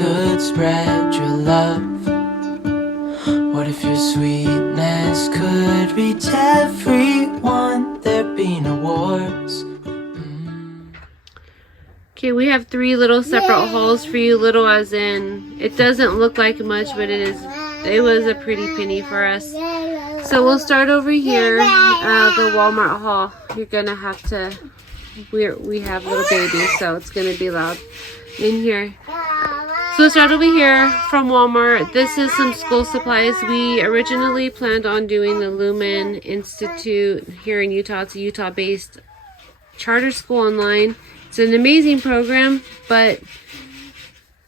could spread your love? What if your sweetness could reach everyone? There'd be no wars. Okay, we have 3 little separate hauls for you. Little as in, it doesn't look like much, but it was a pretty penny for us. So we'll start over here, the Walmart haul. You're gonna have to, we have little babies, so it's gonna be loud in here. So we'll start over here from Walmart. This is some school supplies. We originally planned on doing the Lumen Institute here in Utah. It's a Utah-based charter school online. It's an amazing program, but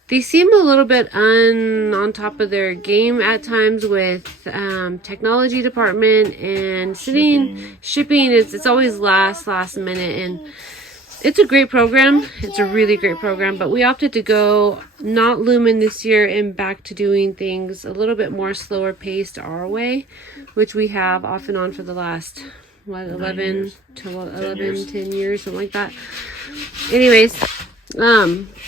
they seem a little bit on top of their game at times with technology department and shipping. It's always last minute, and it's a great program. It's a really great program, but we opted to go not Lumen this year and back to doing things a little bit more slower paced our way, which we have off and on for the last 10 years, something like that. Anyways,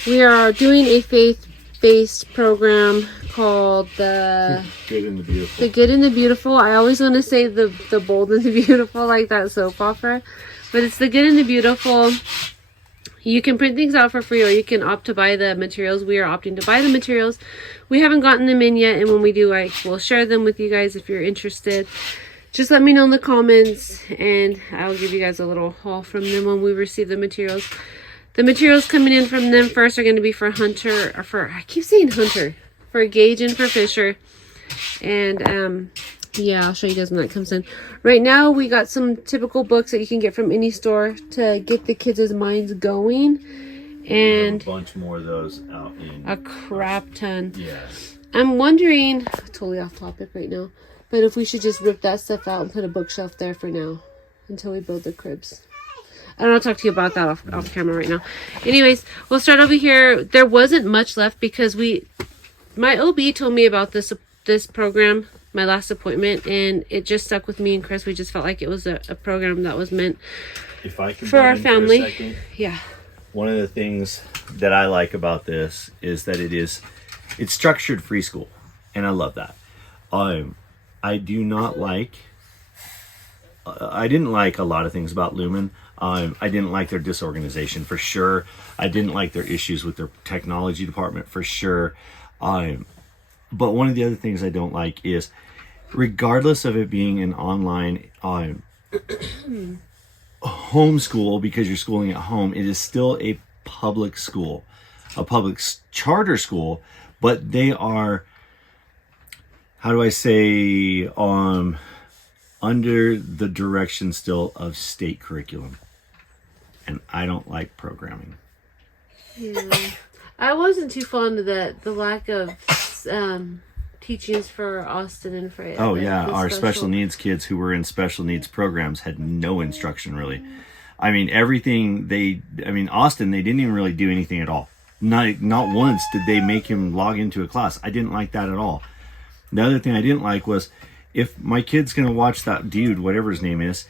we are doing a faith-based program called the Good and the Beautiful. The Good and the Beautiful. I always want to say the Bold and the Beautiful, like that soap opera, but it's the Good and the Beautiful. You can print things out for free, or you can opt to buy the materials. We are opting to buy the materials. We haven't gotten them in yet, and when we do, I will share them with you guys if you're interested. Just let me know in the comments, and I'll give you guys a little haul from them when we receive the materials. The materials coming in from them first are going to be for Hunter, or for, I keep saying Hunter, for Gage and for Fisher. And, yeah, I'll show you guys when that comes in. Right now, we got some typical books that you can get from any store to get the kids' minds going. And a bunch more of those out in a crap ton. Yes. I'm wondering, totally off topic right now, but if we should just rip that stuff out and put a bookshelf there for now until we build the cribs. I don't know, I'll talk to you about that off camera right now. Anyways, we'll start over here. There wasn't much left because my OB told me about this program, my last appointment, and it just stuck with me and Chris. We just felt like it was a program that was meant for our family. For a second, yeah. One of the things that I like about this is that it's structured free school, and I love that. I didn't like a lot of things about Lumen. I didn't like their disorganization, for sure. I didn't like their issues with their technology department, for sure. But one of the other things I don't like is, regardless of it being an online homeschool, because you're schooling at home, it is still a public school, a public charter school, but they are, how do I say, under the direction still of state curriculum. And I don't like programming. Yeah. I wasn't too fond of the lack of teachings for Austin and Freya. Oh, yeah. Our special needs kids who were in special needs programs had no instruction, really. I mean, Austin, they didn't even really do anything at all. Not once did they make him log into a class. I didn't like that at all. The other thing I didn't like was, if my kid's going to watch that dude, whatever his name is,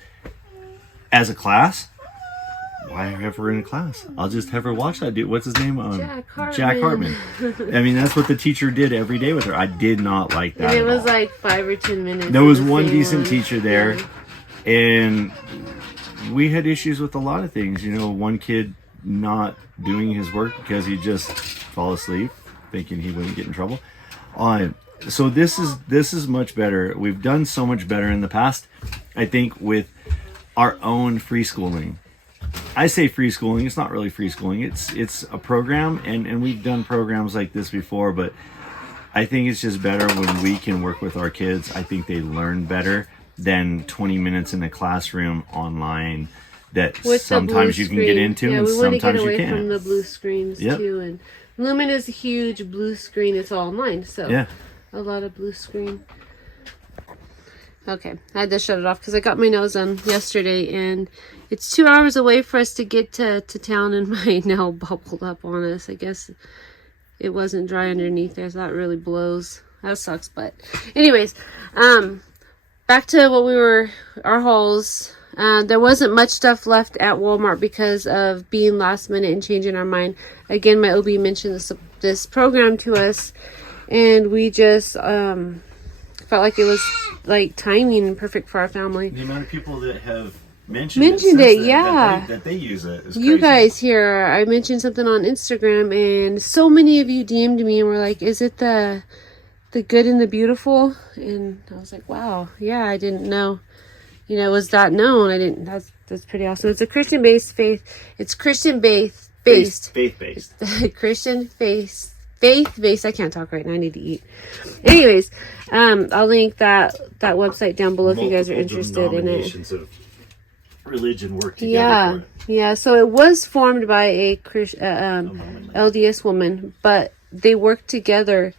as a class, why have her in a class? I'll just have her watch that dude. What's his name? Jack Hartman. I mean, that's what the teacher did every day with her. I did not like that. And it was like 5 or 10 minutes. There was one decent teacher there, and we had issues with a lot of things. You know, one kid not doing his work because he just fall asleep, thinking he wouldn't get in trouble. So this is much better. We've done so much better in the past, I think, with our own free schooling. I say free schooling, it's not really free schooling. It's a program, and we've done programs like this before, but I think it's just better when we can work with our kids. I think they learn better than 20 minutes in a classroom online that sometimes you can get into, and sometimes you can't. Yeah, we want to get away from the blue screens too. And Lumen is a huge blue screen. It's all online, so yeah. A lot of blue screen. Okay, I had to shut it off because I got my nose done yesterday, and it's 2 hours away for us to get to town, and my nail bubbled up on us. I guess it wasn't dry underneath there, so that really blows. That sucks, but anyways, back to what our hauls. There wasn't much stuff left at Walmart because of being last minute and changing our mind. Again, my OB mentioned this program to us, and we just felt like it was like timing and perfect for our family. The amount of people that have mentioned it, yeah, that they use it is you crazy. guys here, I mentioned something on Instagram, and so many of you DM'd me and were like, is it the good and the beautiful? And I was like, wow, yeah, I didn't know, you know, it was that known. I didn't. That's pretty awesome. It's a Christian based faith. It's Christian based faith based Christian faith based. I can't talk right now, I need to eat. Anyways, I'll link that website down below if you guys are interested in it. Of religion work together. Yeah. So it was formed by a LDS woman, but they worked together,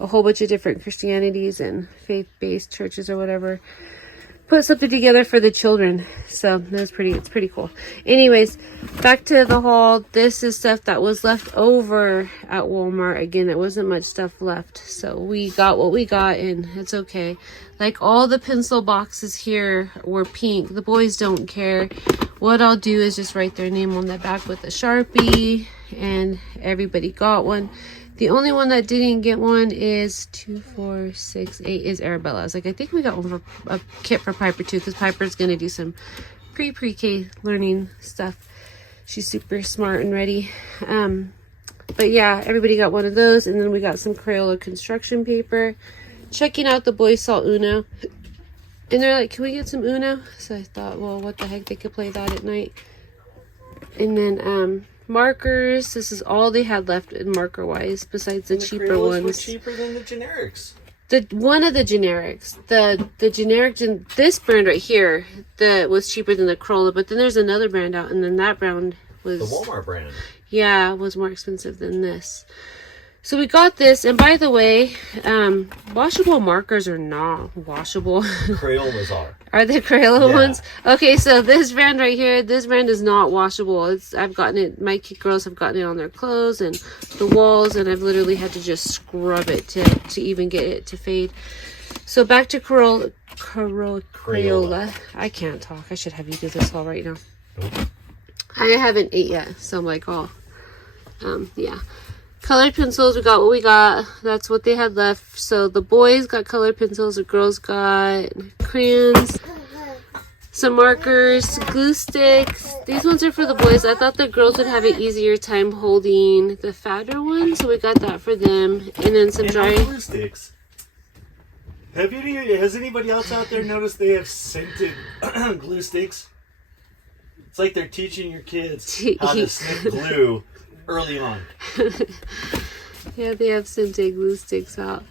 a whole bunch of different Christianities and faith-based churches or whatever, put something together for the children. So it's pretty cool. Anyways, back to the haul. This is stuff that was left over at Walmart. Again, there wasn't much stuff left, so we got what we got, and it's okay. Like, all the pencil boxes here were pink. The boys don't care. What I'll do is just write their name on the back with a Sharpie, and everybody got one. The only one that didn't get one is 2, 4, 6, 8 is Arabella's. Like, I think we got one for a kit for Piper too, because Piper's gonna do some pre-K learning stuff. She's super smart and ready. But yeah, everybody got one of those, and then we got some Crayola construction paper. Checking out, the boys saw Uno, and they're like, can we get some Uno? So I thought, well, what the heck, they could play that at night. And then markers. This is all they had left in marker wise, besides the cheaper ones. Were cheaper than the generics. One of the generics, the generic, this brand right here, that was cheaper than the Corolla, but then there's another brand out, and then that brand was, the Walmart brand. Yeah, was more expensive than this. So we got this, and by the way, washable markers are not washable. Crayolas are. Are they Crayola ones? Okay, so this brand right here, this brand is not washable. I've gotten it, my girls have gotten it on their clothes and the walls, and I've literally had to just scrub it to even get it to fade. So back to Crayola. I can't talk. I should have you do this all right now. Nope. I haven't ate yet, so I'm like, oh, yeah. Colored pencils, we got what we got. That's what they had left. So the boys got colored pencils, the girls got crayons, some markers, glue sticks. These ones are for the boys. I thought the girls would have an easier time holding the fatter ones, so we got that for them. And then some dry glue sticks. Has anybody else out there noticed they have scented glue sticks? It's like they're teaching your kids how to sniff glue early on. Yeah, they have scented glue sticks out.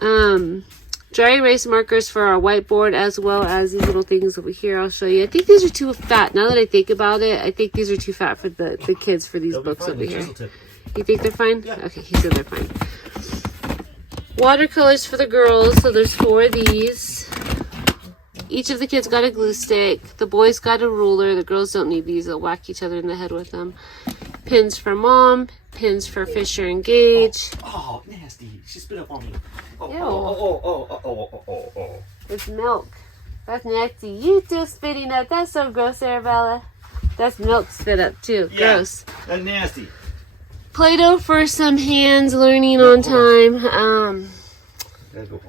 Dry erase markers for our whiteboard, as well as these little things over here. I'll show you. I think these are too fat. Now that I think about it, I think these are too fat for the kids for these books over here. You think they're fine? Yeah. Okay, he said they're fine. Watercolors for the girls. So there's 4 of these. Each of the kids got a glue stick. The boys got a ruler. The girls don't need these. They'll whack each other in the head with them. Pins for Mom. Pins for Fisher and Gage. Oh, nasty. She spit up on me. Oh, Ew. oh. It's milk. That's nasty. You too spitting up. That's so gross, Arabella. That's milk spit up too. Yeah, Gross. that's nasty. Play-Doh for some hands learning on time.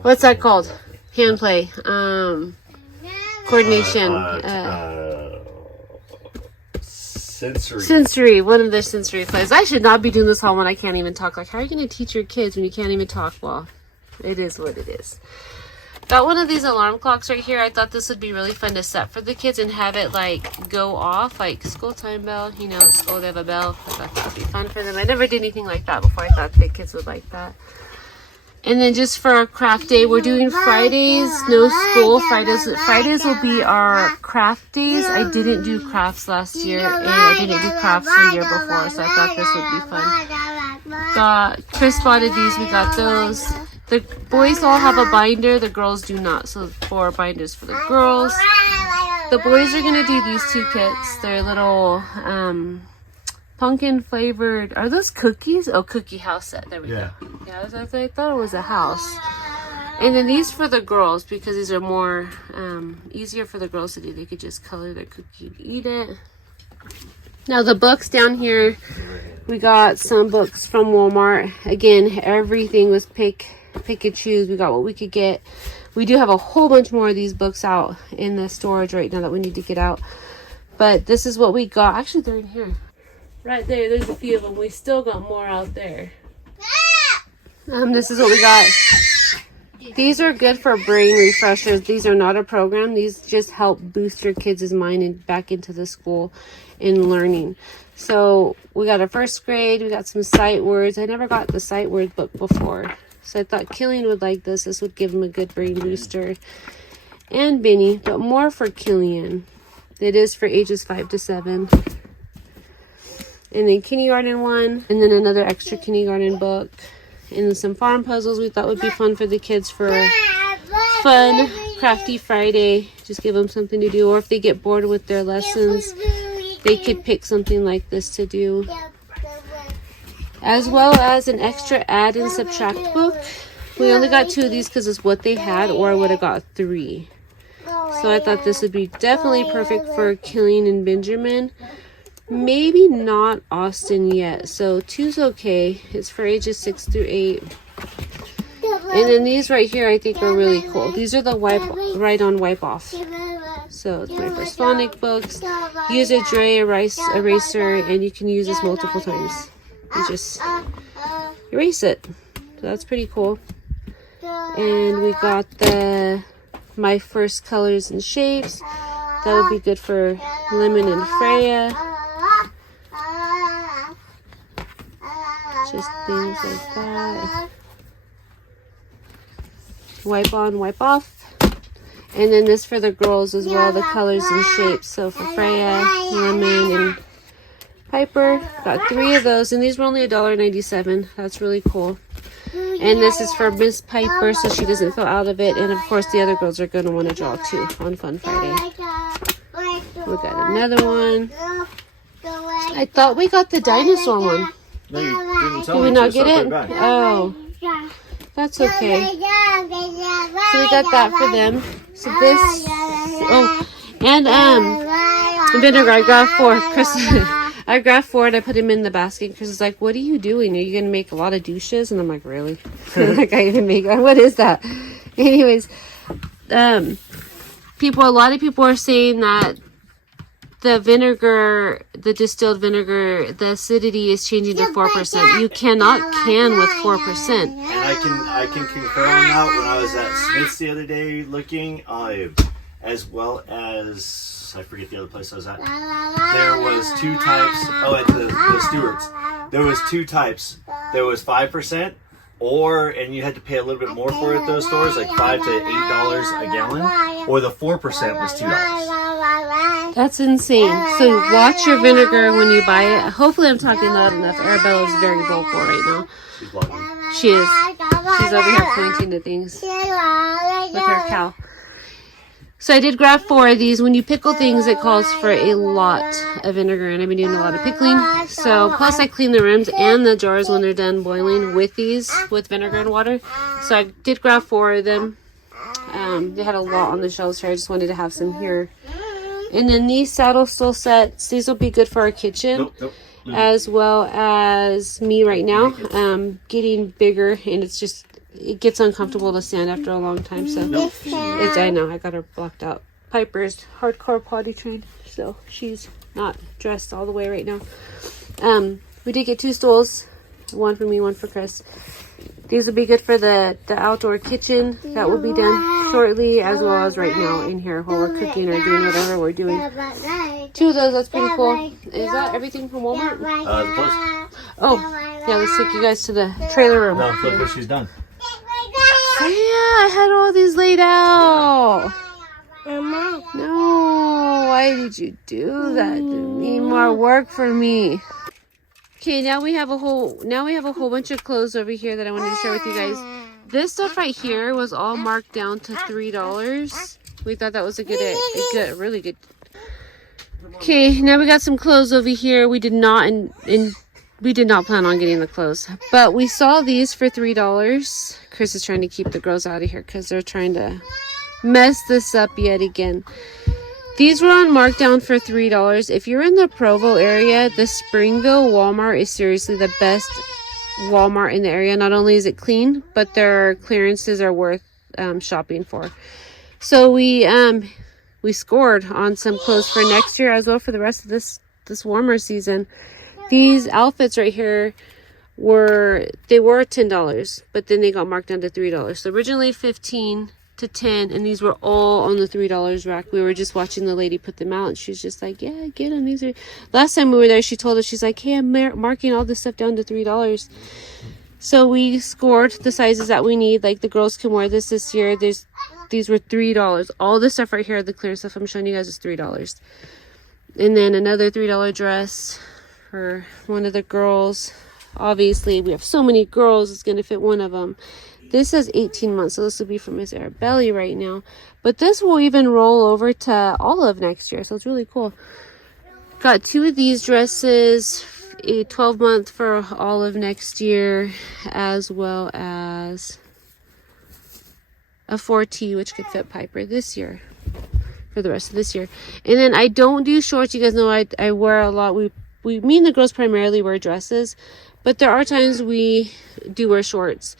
What's that called? Hand play. Coordination. Sensory. One of their sensory plays. I should not be doing this all when I can't even talk. Like, how are you going to teach your kids when you can't even talk? Well, it is what it is. Got one of these alarm clocks right here. I thought this would be really fun to set for the kids and have it like go off, like school time bell. You know, at school they have a bell. I thought that would be fun for them. I never did anything like that before. I thought the kids would like that. And then just for our craft day, we're doing Fridays, no school. Fridays will be our craft days. I didn't do crafts last year, and I didn't do crafts the year before, so I thought this would be fun. Chris spotted these, we got those. The boys all have a binder, the girls do not, so 4 binders for the girls. The boys are gonna do these 2 kits. They're little pumpkin flavored. Are those cookies? Oh, cookie house set. There we go. Yeah, I thought it was a house. And then these for the girls, because these are more easier for the girls to do. They could just color their cookie and eat it. Now the books down here, we got some books from Walmart. Again, everything was pick and choose. We got what we could get. We do have a whole bunch more of these books out in the storage right now that we need to get out. But this is what we got. Actually, they're in here. Right there, there's a few of them. We still got more out there. This is what we got. These are good for brain refreshers. These are not a program. These just help boost your kids' mind and back into the school in learning. So we got a first grade. We got some sight words. I never got the sight word book before. So I thought Killian would like this. This would give him a good brain booster. And Benny, but more for Killian. It is for ages 5 to 7. And then kindergarten one. And then another extra kindergarten book. And some farm puzzles we thought would be fun for the kids for fun, crafty Friday. Just give them something to do. Or if they get bored with their lessons, they could pick something like this to do. As well as an extra add and subtract book. We only got 2 of these because it's what they had, or I would have got 3. So I thought this would be definitely perfect for Killian and Benjamin. Maybe not Austin yet. So 2's okay. It's for ages 6 through 8. And then these right here I think are really cool. These are the write on wipe off. So it's my first phonic books. Use a dry eraser, and you can use this multiple times. You just erase it. So that's pretty cool. And we got the My First Colors and Shapes. That would be good for Lemon and Freya. Just things like that. Wipe on, wipe off. And then this for the girls as well, the colors and shapes. So for Freya, Lemon, and Piper, got 3 of those. And these were only $1.97. That's really cool. And this is for Miss Piper, so she doesn't feel out of it. And of course, the other girls are going to want to draw too on Fun Friday. We got another one. I thought we got the dinosaur one. No, you didn't tell Did me we not to, so get I it? put it back. Oh, that's okay. So we got that for them. So this, oh, and vinegar. I grabbed 4. Chris, I grabbed 4 and I put him in the basket. Chris is like, "What are you doing? Are you gonna make a lot of douches?" And I'm like, "Really?" Like I even make. What is that? Anyways, a lot of people are saying that the vinegar, the distilled vinegar, the acidity is changing to 4%. You cannot can with 4%. And I can concur on that. When I was at Smith's the other day looking, as well as, I forget the other place I was at, there was 2 types. Oh, at the Stewart's, there was 2 types. There was 5%, and you had to pay a little bit more for it at those stores, like $5 to $8 a gallon, or the 4% was $2. That's insane. So watch your vinegar when you buy it. Hopefully I'm talking loud enough. Arabella is very vocal right now. She's vlogging. She is. She's over here pointing to things with her cow. So I did grab 4 of these. When you pickle things, it calls for a lot of vinegar, and I've been doing a lot of pickling. So plus I clean the rims and the jars when they're done boiling with these, with vinegar and water. So I did grab 4 of them. They had a lot on the shelves here. I just wanted to have some here. And then these saddle stole sets, these will be good for our kitchen, as well as me right now. Getting bigger, and it gets uncomfortable to stand after a long time. So I know I got her blocked out. Piper's hardcore potty trained, so she's not dressed all the way right now. We did get 2 stools, 1 for me, 1 for Chris. These will be good for the outdoor kitchen. That will be done shortly, as well as right now in here while we're cooking or doing whatever we're doing. 2 of those, that's pretty cool. Is that everything from Walmart? The clothes. Oh, yeah, let's take you guys to the trailer room. No, look what she's done. Yeah, I had all these laid out. No, why did you do that to me? More work for me. Okay, now we have a whole bunch of clothes over here that I wanted to share with you guys. This stuff right here was all marked down to $3. We thought that was a really good. Okay, now we got some clothes over here. We did not we did not plan on getting the clothes, but we saw these for $3. Chris is trying to keep the girls out of here because they're trying to mess this up yet again. These were on markdown for $3. If you're in the Provo area, the Springville Walmart is seriously the best Walmart in the area. Not only is it clean, but their clearances are worth shopping for. So we scored on some clothes for next year as well for the rest of this warmer season. These outfits right here were $10, but then they got marked down to $3. So originally $15 to $10, and these were all on the $3 rack. We were just watching the lady put them out, and she's just like, yeah, get them. These are. Last time we were there, she told us, she's like, hey, I'm marking all this stuff down to $3. So we scored the sizes that we need. Like, the girls can wear this year. These were $3. All this stuff right here, the clear stuff I'm showing you guys, is $3. And then another $3 dress for one of the girls. Obviously, we have so many girls, it's going to fit one of them. This says 18 months, so this will be for Miss Arabelli right now. But this will even roll over to all of next year, so it's really cool. Got 2 of these dresses, a 12-month for all of next year, as well as a 4T, which could fit Piper this year, for the rest of this year. And then I don't do shorts. You guys know I wear a lot. Me and the girls primarily wear dresses, but there are times we do wear shorts.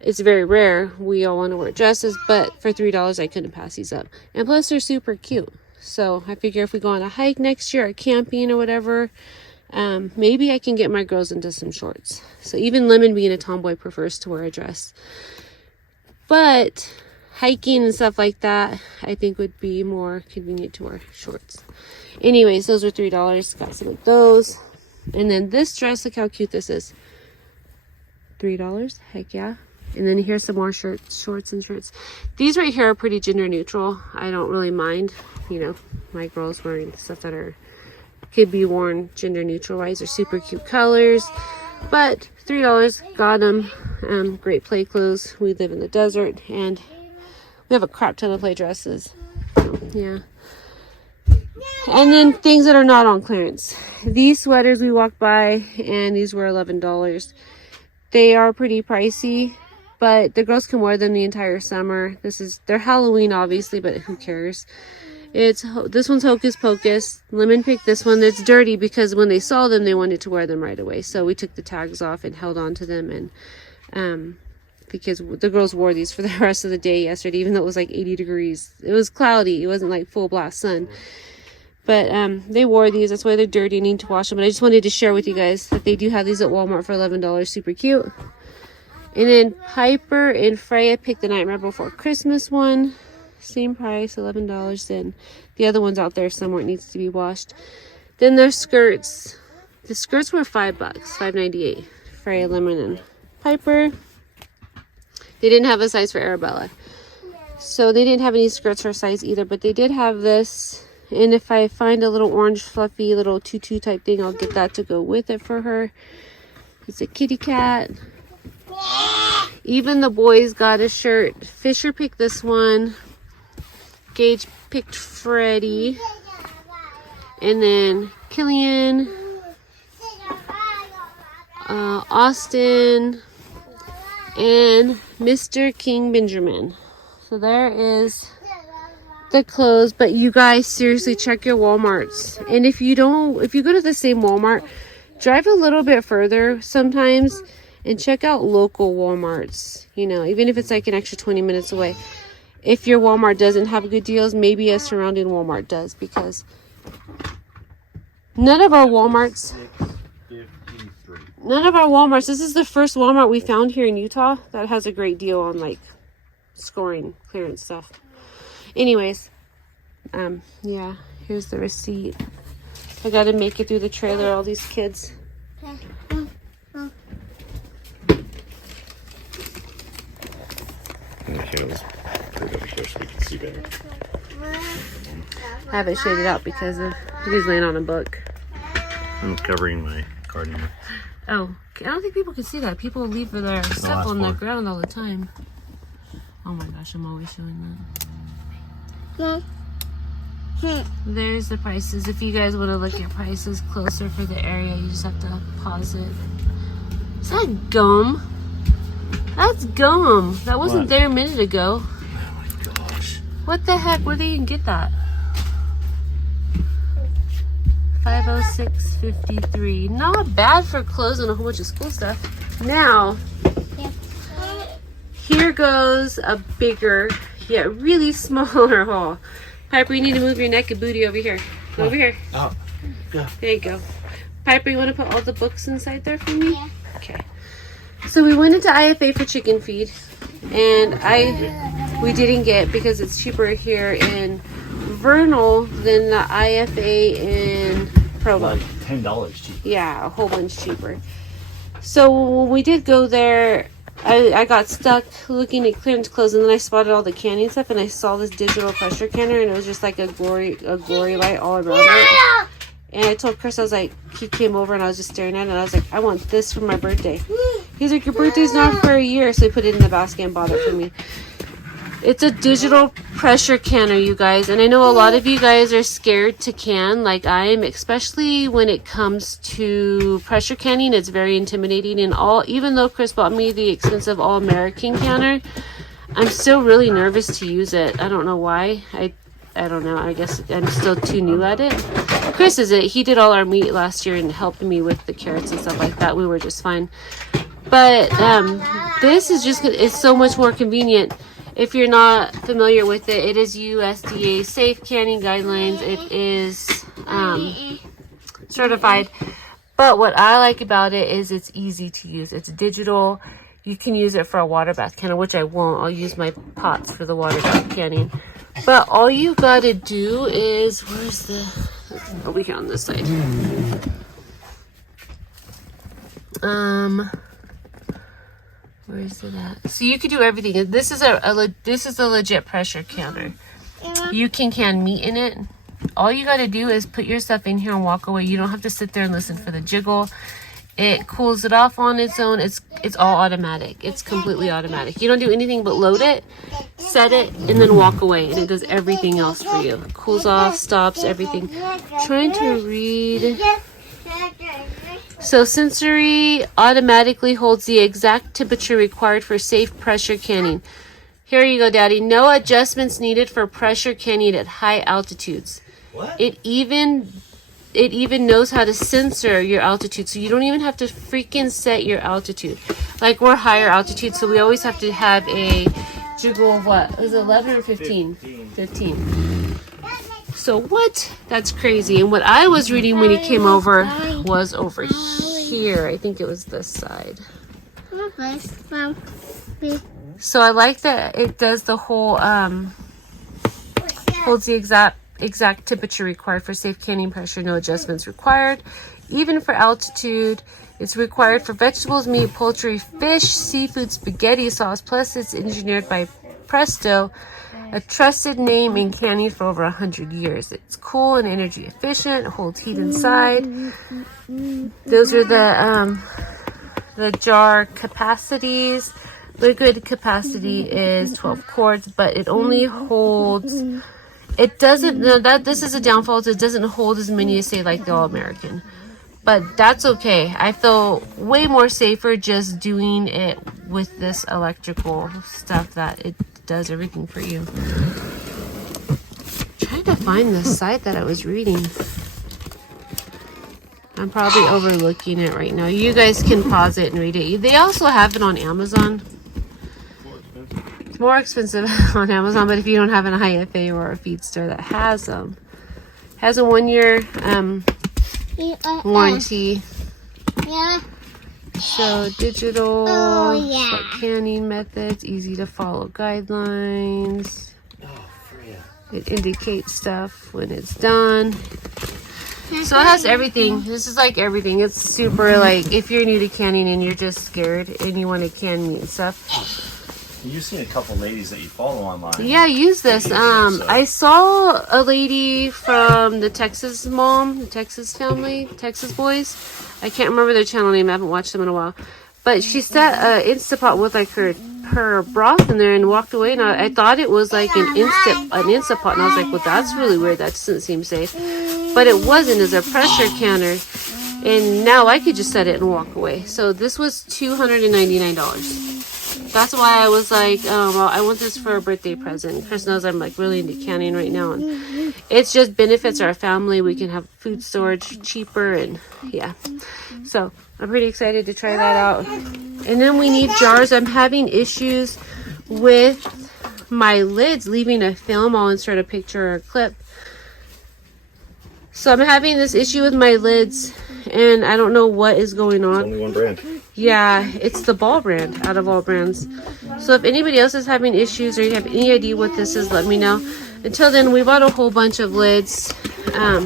It's very rare. We all want to wear dresses, but for $3, I couldn't pass these up. And plus, they're super cute. So I figure if we go on a hike next year or camping or whatever, maybe I can get my girls into some shorts. So even Lemon, being a tomboy, prefers to wear a dress. But hiking and stuff like that, I think would be more convenient to wear shorts. Anyways, those are $3. Got some of those. And then this dress, look how cute this is. $3. Heck yeah. And then here's some more shorts and shirts. These right here are pretty gender neutral. I don't really mind, you know, my girls wearing stuff that could be worn gender neutral wise. They're super cute colors. But $3, got them. Great play clothes. We live in the desert, and we have a crap ton of play dresses. So, yeah. And then things that are not on clearance. These sweaters we walked by, and these were $11. They are pretty pricey, but the girls can wear them the entire summer. They're Halloween, obviously, but who cares? This one's Hocus Pocus. Lemon picked this one. That's dirty because when they saw them, they wanted to wear them right away. So we took the tags off and held on to them, and because the girls wore these for the rest of the day yesterday, even though it was like 80 degrees. It was cloudy. It wasn't like full blast sun. But they wore these. That's why they're dirty. I need to wash them. But I just wanted to share with you guys that they do have these at Walmart for $11. Super cute. And then Piper and Freya picked the Nightmare Before Christmas one. Same price, $11. Then the other one's out there somewhere. It needs to be washed. Then their skirts. The skirts were $5, $5.98. Freya, Lemon, and Piper. They didn't have a size for Arabella. So they didn't have any skirts her size either. But they did have this. And if I find a little orange fluffy little tutu type thing, I'll get that to go with it for her. It's a kitty cat. Even the boys got a shirt. Fisher picked this one. Gage picked Freddie. And then Killian. Austin. And Mr. King Benjamin. So there is the clothes. But you guys, seriously, check your Walmarts. And if you go to the same Walmart, drive a little bit further sometimes and check out local Walmarts. You know, even if it's like an extra 20 minutes away. If your Walmart doesn't have good deals, maybe a surrounding Walmart does, because none of our Walmarts, this is the first Walmart we found here in Utah that has a great deal on like scoring clearance stuff. Anyways, yeah, here's the receipt. I gotta make it through the trailer, all these kids. Over here so we can see better. I have it shaded out because he's laying on a book. I'm covering my card number. Oh, I don't think people can see that. People leave their stuff on the ground all the time. Oh my gosh, I'm always showing that. There's the prices. If you guys want to look at prices closer for the area, you just have to pause it. Is that gum? That's gum. That wasn't there a minute ago. Oh my gosh. What the heck? Where did you even get that? 506.53. Not bad for clothes and a whole bunch of school stuff. Now, here goes a bigger, yet really smaller haul. Piper, you need to move your neck and booty over here. Over here. Oh, go. There you go. Piper, you want to put all the books inside there for me? Yeah. Okay. So we went into IFA for chicken feed, and we didn't get, because it's cheaper here in Vernal than the IFA in Provo. Like $10 cheaper. Yeah, a whole bunch cheaper. So when we did go there, I got stuck looking at clearance clothes, and then I spotted all the canning stuff, and I saw this digital pressure canner, and it was just like a glory light all around it. And I told Chris, I was like, he came over and I was just staring at it, and I was like, I want this for my birthday. He's like, your birthday's not for a year, so he put it in the basket and bought it for me. It's a digital pressure canner, you guys, and I know a lot of you guys are scared to can, like I am, especially when it comes to pressure canning. It's very intimidating, and even though Chris bought me the expensive all-American canner, I'm still really nervous to use it. I don't know why. I don't know. I guess I'm still too new at it. Chris is it. He did all our meat last year and helped me with the carrots and stuff like that. We were just fine. But this is just, it's so much more convenient. If you're not familiar with it, it is USDA safe canning guidelines. It is certified. But what I like about it is it's easy to use. It's digital. You can use it for a water bath canner, which I won't. I'll use my pots for the water bath canning. But all you gotta do is, where's the, over here on this side. Where is it at? So you could do everything. This is a legit pressure canner. You can can meat in it. All you gotta do is put your stuff in here and walk away. You don't have to sit there and listen for the jiggle. It cools it off on its own. It's all automatic. It's completely automatic. You don't do anything but load it, set it, and then walk away, and it does everything else for you. It cools off, stops, everything. Trying to read. So sensory automatically holds the exact temperature required for safe pressure canning. Here you go, Daddy. No adjustments needed for pressure canning at high altitudes. What? It even knows how to sensor your altitude, so you don't even have to freaking set your altitude. Like, we're higher altitude, so we always have to have a jiggle of what? Is it 11 or 15? 15. So what? That's crazy. And what I was reading when he came over was over here. I think it was this side. So I like that it does the whole, holds the exact temperature required for safe canning pressure, no adjustments required. Even for altitude, it's required for vegetables, meat, poultry, fish, seafood, spaghetti sauce, plus it's engineered by Presto, a trusted name in canning for over 100 years. It's cool and energy efficient, holds heat inside. Those are the jar capacities. Liquid capacity is 12 quarts, but it only holds, it doesn't, no, this is a downfall, it doesn't hold as many as, say, like the All-American. But that's okay. I feel way more safer just doing it with this electrical stuff that it does everything for you. I'm trying to find the site that I was reading. I'm probably overlooking it right now. You guys can pause it and read it. They also have it on Amazon. It's more expensive on Amazon, but if you don't have an IFA or a feed store that has them, has a 1-year warranty. Yeah. So digital canning methods, easy to follow guidelines. It indicates stuff when it's done. So it has everything. This is like everything. It's super, like, if you're new to canning and you're just scared and you want to can meat and stuff. You've seen a couple ladies that you follow online. Yeah, use this. I saw a lady from the Texas mom, the Texas family, Texas boys. I can't remember their channel name. I haven't watched them in a while. But she set an Instant Pot with like her broth in there and walked away, and I thought it was like an Instant Pot, and I was like, well, that's really weird. That doesn't seem safe. But it wasn't. It's a pressure canner, and now I could just set it and walk away. So this was $299. That's why I was like, oh, well, I want this for a birthday present. Chris knows I'm like really into canning right now, and it's just benefits our family. We can have food storage cheaper, and yeah. So I'm pretty excited to try that out. And then we need jars. I'm having issues with my lids leaving a film. I'll insert a picture or a clip. So I'm having this issue with my lids, and I don't know what is going on. It's only one brand. Yeah, it's the Ball brand out of all brands. So if anybody else is having issues or you have any idea what this is, let me know. Until then, we bought a whole bunch of lids,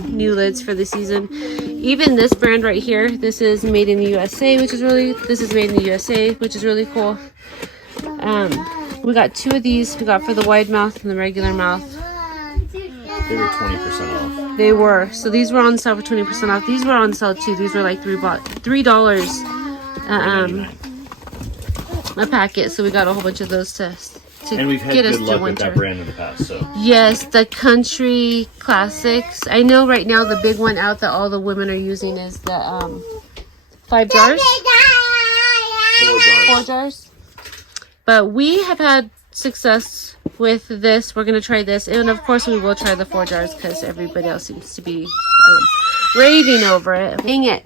new lids for the season. Even this brand right here, this is made in the USA, which is really cool. We got 2 of these. We got for the wide mouth and the regular mouth. They were 20% off. They were. So these were on sale for 20% off. These were on sale too. These were like $3 a packet. So we got a whole bunch of those to and we've had get us good to luck winter. with that brand in the past. So yes, the Country Classics. I know right now the big one out that all the women are using is the 5 jars. 4 jars. But we have had success with this. We're going to try this. And of course we will try the 4 jars because everybody else seems to be raving over it. Dang it.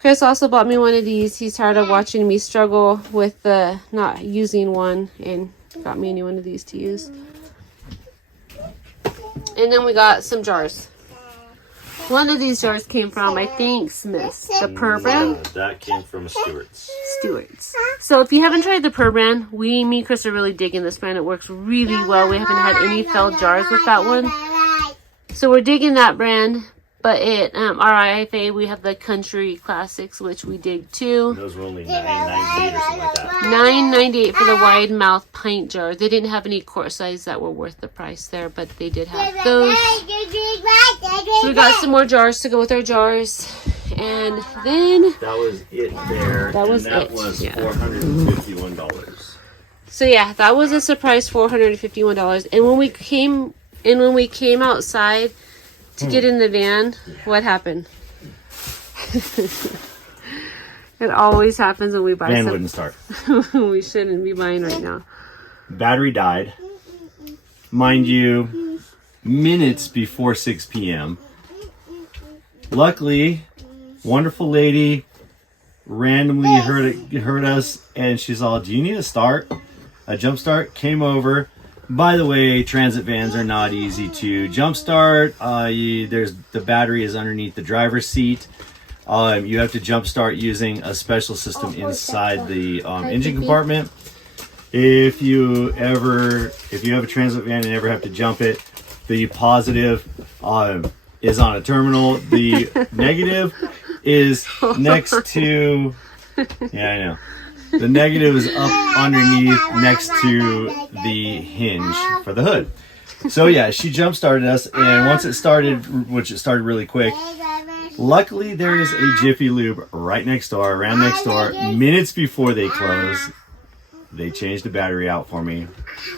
Chris also bought me one of these. He's tired of watching me struggle with the not using one and got me a new one of these to use. And then we got some jars. One of these jars came from, I think, Smith's. The Purr brand. That came from Stewart's. So if you haven't tried the Purr brand, me and Chris are really digging this brand. It works really well. We haven't had any failed jars with that one. So we're digging that brand. But at our IFA, we have the Country Classics, which we dig too. Those were only $9.98 or something like that. $9.98 for the wide mouth pint jar. They didn't have any quart size that were worth the price there, but they did have those. So we got some more jars to go with our jars. And then that was it there. That was $451. So yeah, that was a surprise $451. And when we came outside to get in the van, what happened? It always happens when we buy van something. wouldn't start. We shouldn't be buying right now. Battery died. Mind you, minutes before 6 p.m. Luckily, wonderful lady randomly heard us, and she's all, do you need a jump start? Came over. By the way, transit vans are not easy to jumpstart. The battery is underneath the driver's seat. You have to jumpstart using a special system inside the engine compartment. If you have a transit van and ever have to jump it, the positive is on a terminal. The negative is next to. Yeah, I know. The negative is up underneath next to the hinge for the hood. So yeah, she jump started us, and once it started, which it started really quick, luckily there is a Jiffy Lube right next door, around next door. Minutes before they close, they changed the battery out for me.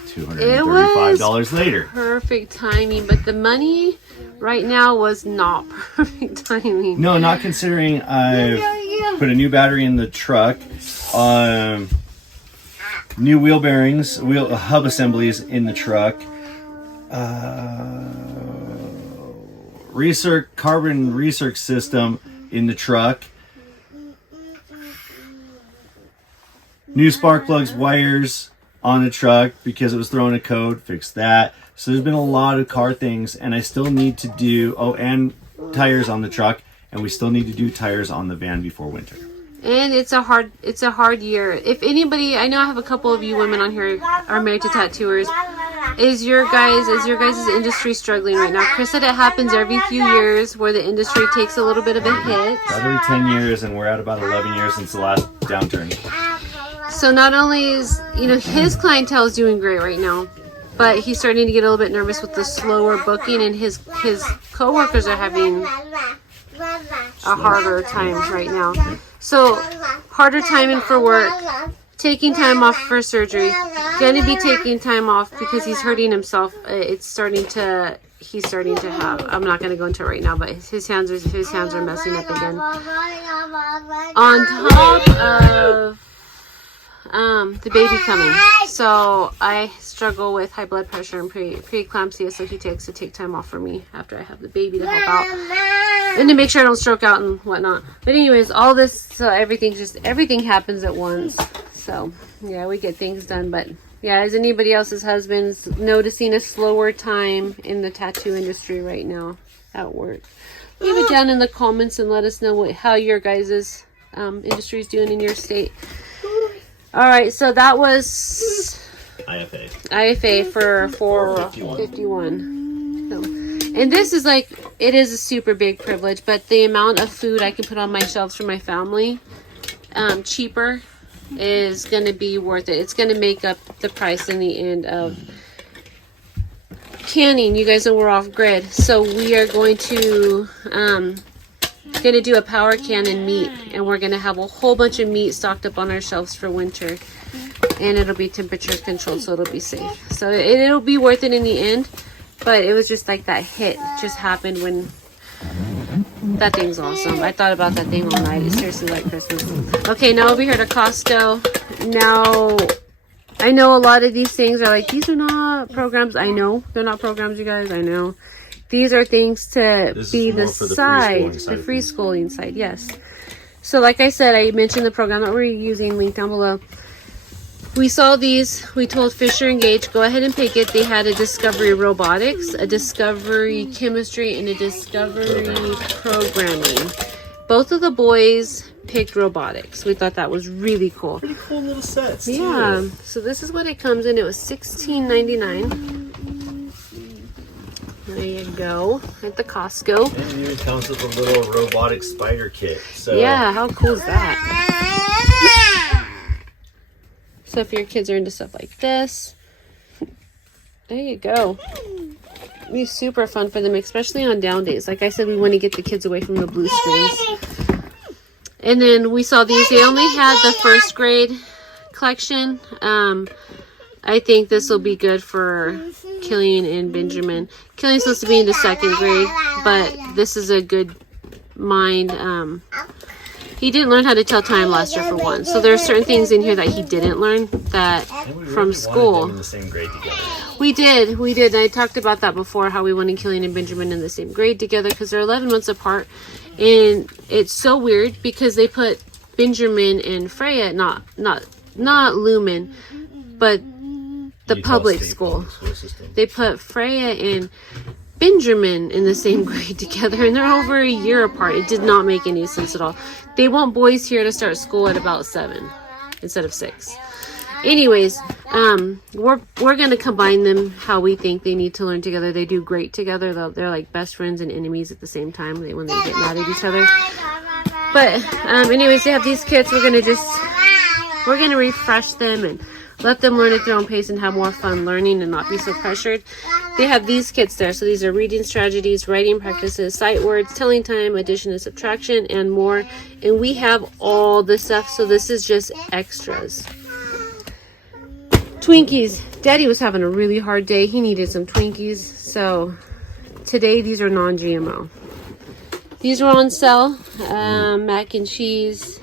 $235 later. Perfect timing, but the money right now was not perfect timing. No, not considering I've put a new battery in the truck. New wheel bearings, hub assemblies in the truck, carbon recirc system in the truck, new spark plugs, wires on the truck because it was throwing a code, fixed that. So there's been a lot of car things, and I still need to do, and tires on the truck, and we still need to do tires on the van before winter. And it's a hard year. If anybody, I know I have a couple of you women on here are married to tattooers. Is your guys' industry struggling right now? Chris said it happens every few years where the industry takes a little bit of a hit. About every 10 years, and we're at about 11 years since the last downturn. So not only is, his clientele is doing great right now, but he's starting to get a little bit nervous with the slower booking, and his coworkers are having a harder time right now. So harder timing for work, taking time off for surgery, gonna be taking time off because he's hurting himself. He's starting to have, I'm not gonna go into it right now, but his hands are messing up again. On top of the baby coming, so I struggle with high blood pressure and preeclampsia, so he takes to take time off for me after I have the baby to help out and to make sure I don't stroke out and whatnot. But anyways, all this, so everything happens at once. So yeah, we get things done. But yeah, is anybody else's husbands noticing a slower time in the tattoo industry right now at work? Leave it down in the comments and let us know how your guys' industry is doing in your state. All right, so that was IFA for 451. So, and this is like, it is a super big privilege, but the amount of food I can put on my shelves for my family, cheaper, is going to be worth it. It's going to make up the price in the end of canning. You guys know we're off grid, so we are going to do a power can and meat, and we're going to have a whole bunch of meat stocked up on our shelves for winter, and it'll be temperature controlled, so it'll be safe. So it'll be worth it in the end, but it was just like that hit just happened when that thing's awesome. I thought about that thing all night. It's seriously like Christmas. Okay, now over here to Costco. Now, I know a lot of these things are like, these are not programs. I know they're not programs, you guys. I know. These are things to be the side, the free schooling side, yes. So like I said, I mentioned the program that we're using, link down below. We saw these, we told Fisher and Gage, go ahead and pick it. They had a Discovery Robotics, a Discovery Chemistry, and a Discovery Programming. Both of the boys picked robotics. We thought that was really cool. Pretty cool little sets, too. Yeah, so this is what it comes in. It was $16.99. There you go, at the Costco. And it even comes with a little robotic spider kit. So yeah, how cool is that? So if your kids are into stuff like this, there you go. It'd be super fun for them, especially on down days. Like I said, we want to get the kids away from the blue screens. And then we saw these. They only had the first grade collection. I think this will be good for Killian and Benjamin. Killian's supposed to be in the second grade, but this is a good mind. He didn't learn how to tell time last year for one. So there are certain things in here that he didn't learn that from school. In the same grade together. We did. And I talked about that before, how we wanted Killian and Benjamin in the same grade together because they're 11 months apart. And it's so weird because they put Benjamin and Freya, not Lumen, but the public school. They put Freya and Benjamin in the same grade together, and they're over a year apart. It did not make any sense at all. They want boys here to start school at about 7 instead of 6. Anyways, we're gonna combine them how we think they need to learn together. They do great together. They're like best friends and enemies at the same time when they get mad at each other. But anyways, they have these kits. We're gonna refresh them and let them learn at their own pace and have more fun learning and not be so pressured. They have these kits there. So these are reading strategies, writing practices, sight words, telling time, addition and subtraction, and more. And we have all this stuff. So this is just extras. Twinkies. Daddy was having a really hard day. He needed some Twinkies. So today these are non-GMO. These were on sale. Mac and cheese.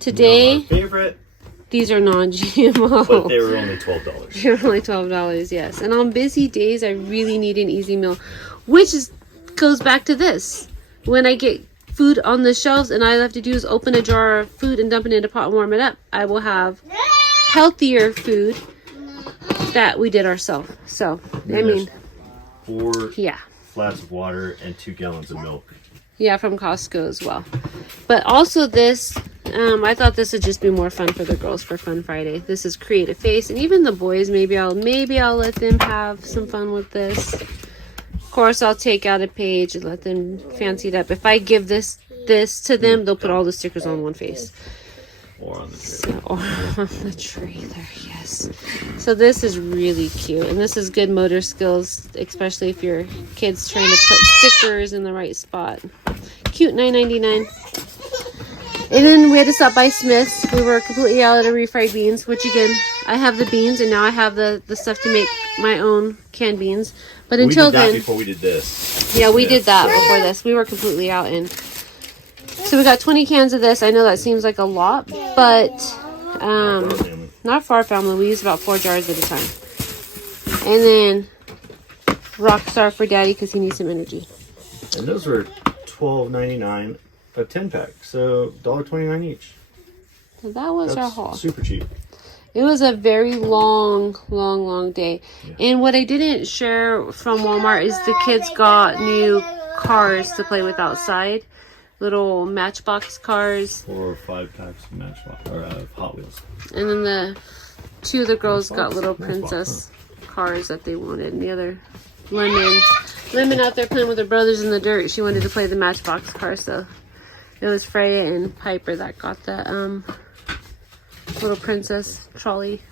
Today. My favorite. These are non-GMO. But they were only $12. They were only $12, yes. And on busy days, I really need an easy meal, which goes back to this. When I get food on the shelves and all I have to do is open a jar of food and dump it in a pot and warm it up, I will have healthier food that we did ourselves. So, I mean, 4 yeah. flats of water and 2 gallons of milk. Yeah, from Costco as well. But also this, I thought this would just be more fun for the girls for Fun Friday. This is Create a Face, and even the boys, maybe I'll let them have some fun with this. Of course, I'll take out a page and let them fancy it up. If I give this to them, they'll put all the stickers on one face. Or on the tree. Or on the tree there, yes. So this is really cute, and this is good motor skills, especially if your kid's trying to put stickers in the right spot. Cute, $9.99. And then we had to stop by Smith's. We were completely out of refried beans, which again, I have the beans and now I have the stuff to make my own canned beans. But until we did that then, before we did this. yeah, we did that before this. We were completely out in. So we got 20 cans of this. I know that seems like a lot, but not for our family. We use about 4 jars at a time. And then Rockstar for Daddy because he needs some energy. And those were $12.99 a 10-pack, so $1.29 each. So that was That's our haul. super cheap. It was a very long day. Yeah. And what I didn't share from Walmart is the kids got new cars to play with outside. Little Matchbox cars. 4 or 5 packs of Matchbox or Hot Wheels. And then the 2 of the girls Matchbox? got little princess cars that they wanted. And the other Lemon out there playing with her brothers in the dirt. She wanted to play the Matchbox car, so it was Freya and Piper that got the little princess trolley.